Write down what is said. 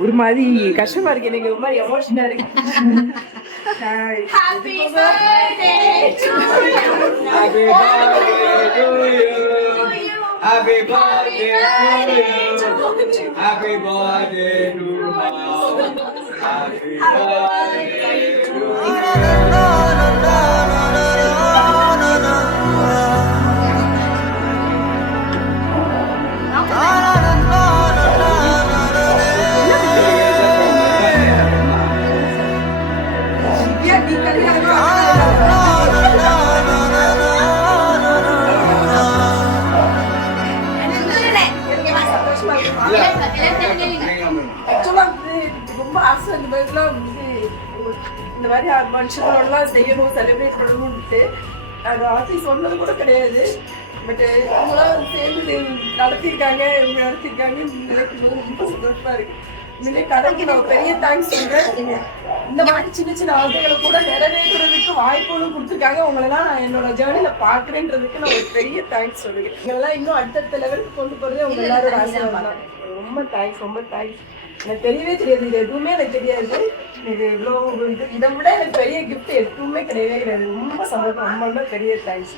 ஒரு மாதிரி கஷ்டமா இருக்கு எனக்கு ஒரு மாதிரி எமோஷனா இருக்கு Happy birthday to you. Happy birthday to you. Happy birthday ஆக்சுவலா ரொம்ப ஆசை இந்த மாதிரிலாம் வந்து இந்த மாதிரி மனுஷங்களோடலாம் செய்யணும் செலிப்ரேட் பண்ணணும்ட்டு அது ஆசை சொன்னது கூட கிடையாது. பட் அவங்களாம் சேர்ந்து நடத்தியிருக்காங்க இவங்க நடத்தியிருக்காங்க நினைக்கும் போது ரொம்ப சந்தோஷமா இருக்கு. உண்மையிலே கடைக்கு நான் பெரிய தேங்க்ஸ் சொல்றேன். இந்த மாதிரி சின்ன சின்ன ஆசைகளை கூட நிறைவேற்றுறதுக்கு வாய்ப்புகளும் கொடுத்துருக்காங்க. உங்களெல்லாம் நான் என்னோட ஜேர்னில பாக்குறேன்றதுக்கு நான் ஒரு பெரிய தேங்க்ஸ் சொல்லுவேன் எல்லாம் இன்னும் அடுத்தடுத்த லெவலுக்கு கொண்டு போறதே உங்க எல்லாரோட ஆசை தான். ரொம்ப தேங்க்ஸ் ரொம்ப தேங்க்ஸ் எனக்கு தெரியவே தெரியாது இது எதுவுமே எனக்கு தெரியாது. இது இவ்வளோ இது இதை விட எனக்கு பெரிய கிஃப்ட் எதுவுமே கிடையவே கிடையாது. ரொம்ப சந்தோஷம் ரொம்ப ரொம்ப பெரிய தேங்க்ஸ்